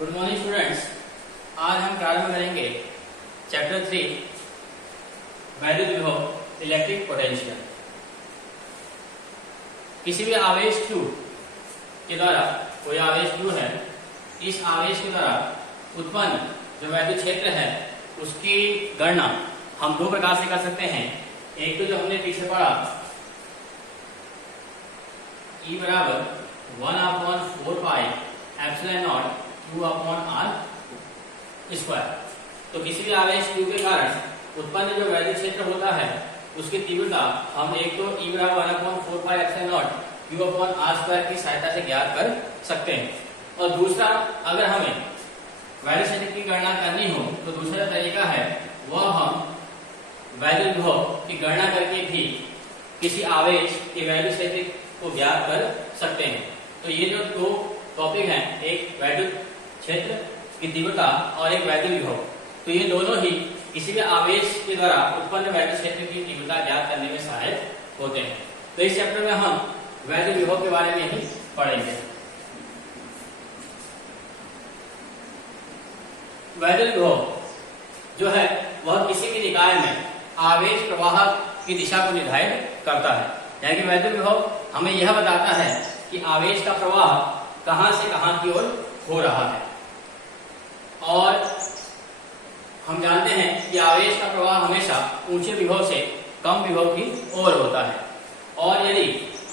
Good morning students. आज हम प्रारंभ करेंगे चैप्टर 3 वैद्युत विभव इलेक्ट्रिक पोटेंशियल। किसी भी आवेश Q के द्वारा, कोई आवेश Q है, इस आवेश के द्वारा उत्पन्न जो वैद्युत क्षेत्र है उसकी गणना हम दो प्रकार से कर सकते हैं। एक तो जो हमने पीछे पढ़ा E बराबर 1/4 पाई एप्सिलॉन नॉट Q/R²। तो किसी भी आवेश Q के कारण उत्पन्न जो वैद्युत क्षेत्र होता है उसकी तीव्रता हम एक तो E बराबर 1/4 पाई एप्सिलॉन नॉट Q/R² की सहायता से ज्ञात कर सकते हैं। और दूसरा, अगर हमें वैद्युत क्षेत्र की गणना करनी हो तो दूसरा तरीका है वह हम वैद्युत विभव की गणना करके भी किसी आवेश के वैद्युत क्षेत्र को ज्ञात कर सकते हैं। तो ये जो दो टॉपिक हैं, एक वैद्युत क्षेत्र की तीव्रता और एक वैद्युत विभव, तो ये दोनों ही किसी भी आवेश के द्वारा उत्पन्न वैद्युत क्षेत्र की तीव्रता ज्ञात करने में सहायक होते हैं। तो इस चैप्टर में हम वैद्युत विभव के बारे में ही पढ़ेंगे। वैद्युत विभव जो है वह किसी भी निकाय में आवेश प्रवाह की दिशा को निर्धारित करता है। यानी कि वैद्युत विभव हमें यह बताता है कि आवेश का प्रवाह कहां से कहां की ओर हो रहा है। और हम जानते हैं कि आवेश का प्रवाह हमेशा ऊंचे विभव से कम विभव की ओर होता है। और यदि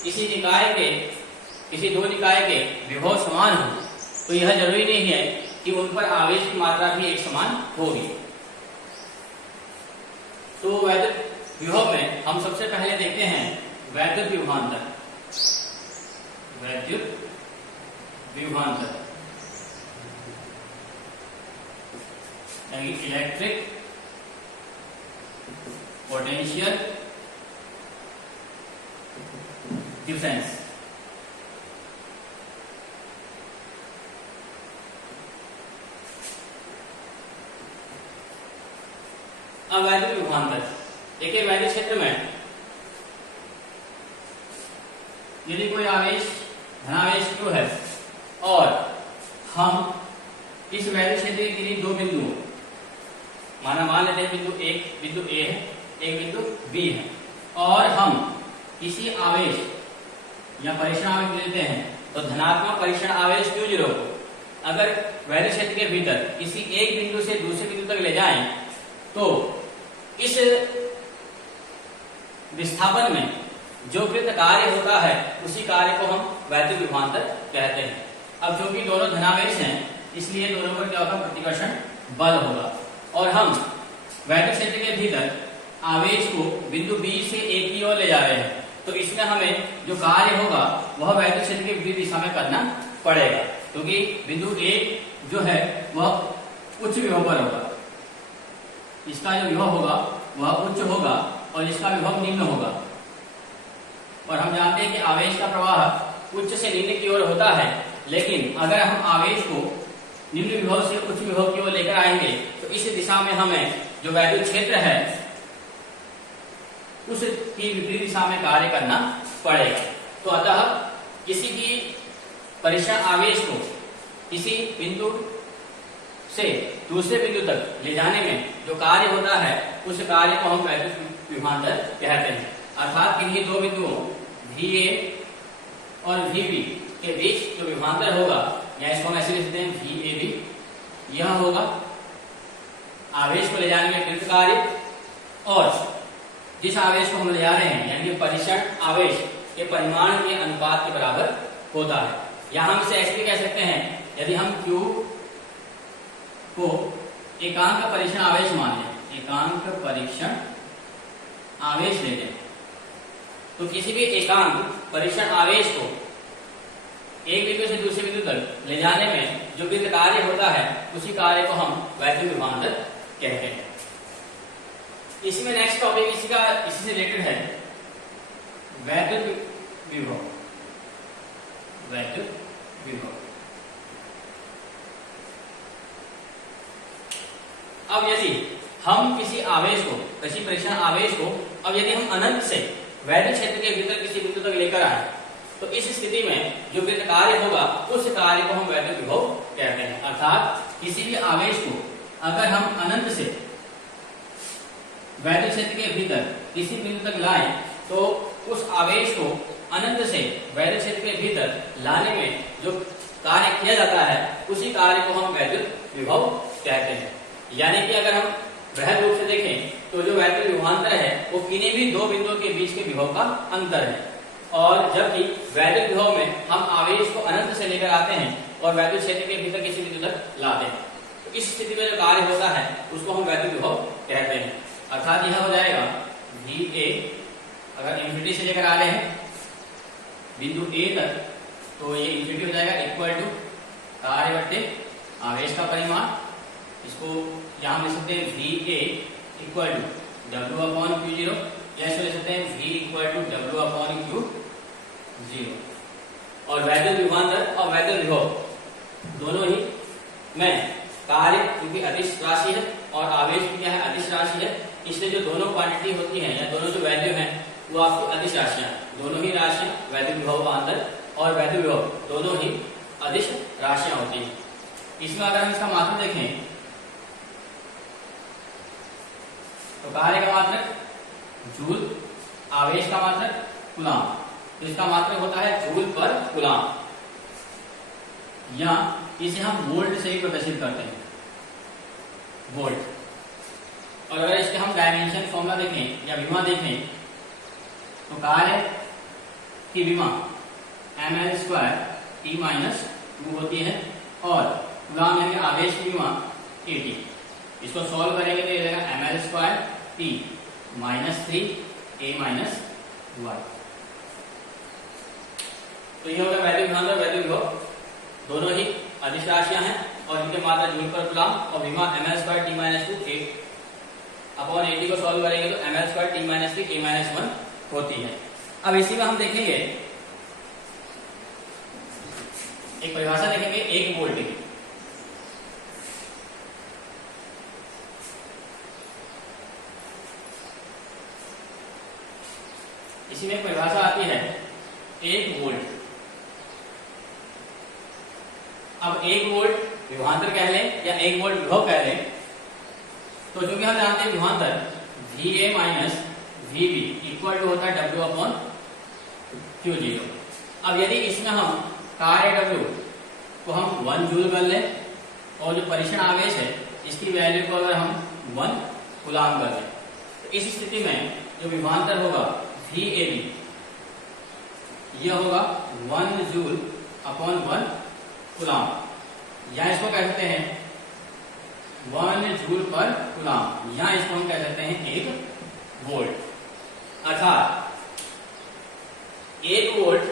किसी दो निकाय के विभव समान हो तो यह जरूरी नहीं है कि उन पर आवेश की मात्रा भी एक समान होगी। तो वैद्युत विभव में हम सबसे पहले देखते हैं वैद्युत विभवांतर। वैद्युत विभवांतर यानी इलेक्ट्रिक पोटेंशियल डिफरेंस। अब वैद्युत विभवांतर देखिए, वैद्युत क्षेत्र में यदि कोई आवेश धनावेश Q है और हम इस वैद्युत क्षेत्र के किन्हीं दो बिंदुओं, मान लेते हैं बिंदु A है, एक बिंदु B है, और हम किसी आवेश या परीक्षण आवेश लेते हैं तो धनात्मक परीक्षण आवेश Q0 को अगर वैद्युत क्षेत्र के भीतर किसी एक बिंदु से दूसरे बिंदु तक ले जाएं तो इस विस्थापन में जो कृत कार्य होता है उसी कार्य को हम वैद्युत विभवांतर कहते हैं। अब चूंकि दोनों धनावेश हैं इसलिए दोनों पर क्या होगा, प्रतिकर्षण बल होगा। और हम वैद्युत क्षेत्र के भीतर आवेश को बिंदु B से A की ओर ले जा रहे हैं तो इसमें हमें जो कार्य होगा वह वैद्युत क्षेत्र के विपरीत दिशा में करना पड़ेगा, क्योंकि बिंदु A जो है वह उच्च विभव पर होगा, इसका जो विभव होगा वह उच्च होगा और इसका विभव निम्न होगा। और हम जानते हैं कि आवेश का प्रवाह उच्च से निम्न की ओर होता है, लेकिन अगर हम आवेश को निम्न विभव से उच्च विभव की ओर लेकर आएंगे तो इस दिशा में हमें जो वैद्युत क्षेत्र है उसकी विपरीत दिशा में कार्य करना पड़ेगा। तो अतः किसी की परीक्षण आवेश को किसी बिंदु से दूसरे बिंदु तक ले जाने में जो कार्य होता है उस कार्य को हम वैद्युत विभवांतर कहते हैं। अर्थात किन्हीं दो बिंदुओं VA और VB के बीच जो विभवांतर होगा, या इसको हम ऐसे लिखते हैं VAB, यह होगा आवेश को ले जाने में कृत कार्य, और जिस आवेश को हम ले जा रहे हैं यानी परीक्षण आवेश के परिमाण के अनुपात के बराबर होता है। या हम इसे ऐसे भी कह सकते हैं, यदि हम Q को एकांक परीक्षण आवेश मान लें, एकांक परीक्षण आवेश ले लें, तो किसी भी एकांक परीक्षण आवेश को एक बिंदु से दूसरे बिंदु तक ले जाने में जो कृत कार्य होता है उसी कार्य को हम वैद्युत विभवांतर कहते हैं। इसमें नेक्स्ट टॉपिक इसी से रिलेटेड है वैद्युत विभव। वैद्युत विभव अब यदि हम किसी आवेश को, किसी परीक्षण आवेश को अब यदि हम अनंत से वैद्युत क्षेत्र के भीतर किसी बिंदु तक लेकर आए तो इस स्थिति में जो कृत कार्य होगा उस कार्य को हम वैद्युत विभव कहते हैं। अर्थात अर्थात किसी भी आवेश को अगर हम अनंत से वैद्युत क्षेत्र के भीतर किसी बिंदु तक लाएं तो उस आवेश को अनंत से वैद्युत क्षेत्र के भीतर लाने में जो कार्य किया जाता है उसी कार्य को हम वैद्युत विभव कहते हैं। यानी कि अगर हम वृहद रूप से देखें तो जो वैद्युत विभवांतर है वो किन्हीं भी दो बिंदुओं के बीच के विभव का अंतर है, और जबकि वैद्युत विभव में हम आवेश को अनंत से लेकर आते हैं और वैद्युत क्षेत्र के भीतर किसी बिंदु तक लाते हैं। तो इस स्थिति में जो कार्य होता है उसको हम वैद्युत विभव कहते हैं। अर्थात यह हो जाएगा VA, अगर इंफिनिटी से लेकर आ रहे हैं बिंदु A तक तो ये इंफिनिटी हो जाएगा इक्वल टू कार्य बट्टे आवेश का परिमाण। इसको यहां लिख सकते हैं VA इक्वल टू W/Q0, या इसको लिख सकते हैं V इक्वल टू W/Q0। और वैद्युत विभवांतर और वैद्युत विभव दोनों ही में कार्य क्योंकि अदिश राशि है और आवेश भी क्या है, अदिश राशि है, इसलिए जो दोनों क्वांटिटी होती है या दोनों जो वैल्यू है वो आपकी अदिश राशियां, दोनों ही राशियां वैद्युत विभवांतर और वैद्युत विभव दोनों ही अदिश राशियां होती है। इसमें अगर हम इसका मात्रक देखें तो कार्य का मात्रक जूल, आवेश का मात्रक कूलाम। तो इसका मात्रक होता है जूल पर कूलाम, या इसे हम वोल्ट से ही प्रदर्शित करते हैं, वोल्ट। और अगर इसके हम डायमेंशन फॉर्मूला देखें या विमा देखें तो कार्य की विमा ml² T-2 होती है और कूलाम यानी आवेश की विमा AT। इसको सॉल्व करेंगे तो ये रहेगा ml² T-3 A-1। तो ये होगा वैद्युत विभवांतर और वैद्युत विभव दोनों ही अदिश राशियां हैं और इनके मात्रा जूल पर कूलाम और विमा ml² T-2 A/AT को सॉल्व करेंगे तो ml² T-3 A-1 होती है। अब इसी में हम देखेंगे एक परिभाषा देखेंगे 1 वोल्ट की। इसी में परिभाषा आती है 1 वोल्ट। अब 1 वोल्ट विभवांतर कह लें या 1 वोल्ट विभव कह लें तो चूंकि हम जानते हैं विभवांतर VA minus VB equal to होता है W/Q0। अब यदि इसमें हम कार्य W को हम 1 जूल कर लें और जो परीक्षण आवेश है इसकी वैल्यू को अगर हम 1 कूलाम कर लें तो इस स्थिति में जो विभवांतर होगा VAB यह होगा 1 जूल/1 कूलाम, या इसको कह सकते हैं 1 जूल पर कूलाम, या इसको हम कह सकते हैं 1 वोल्ट। अर्थात 1 वोल्ट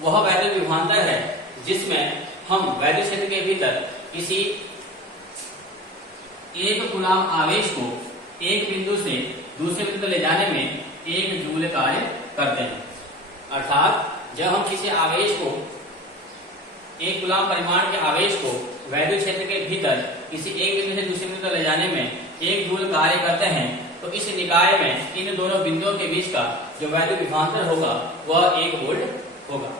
वह वैद्युत विभवांतर है जिसमें हम वैद्युत क्षेत्र के भीतर किसी 1 कूलाम आवेश को एक बिंदु से दूसरे बिंदु ले जाने में 1 जूल कार्य करते हैं। अर्थात जब हम किसी आवेश को 1 कूलाम परिमाण के आवेश को वैद्युत क्षेत्र के भीतर किसी एक बिंदु से दूसरे बिंदु तक ले जाने में 1 जूल कार्य करते हैं तो इस निकाय में इन दोनों बिंदुओं के बीच का जो वैद्युत विभवांतर होगा वह 1 वोल्ट होगा।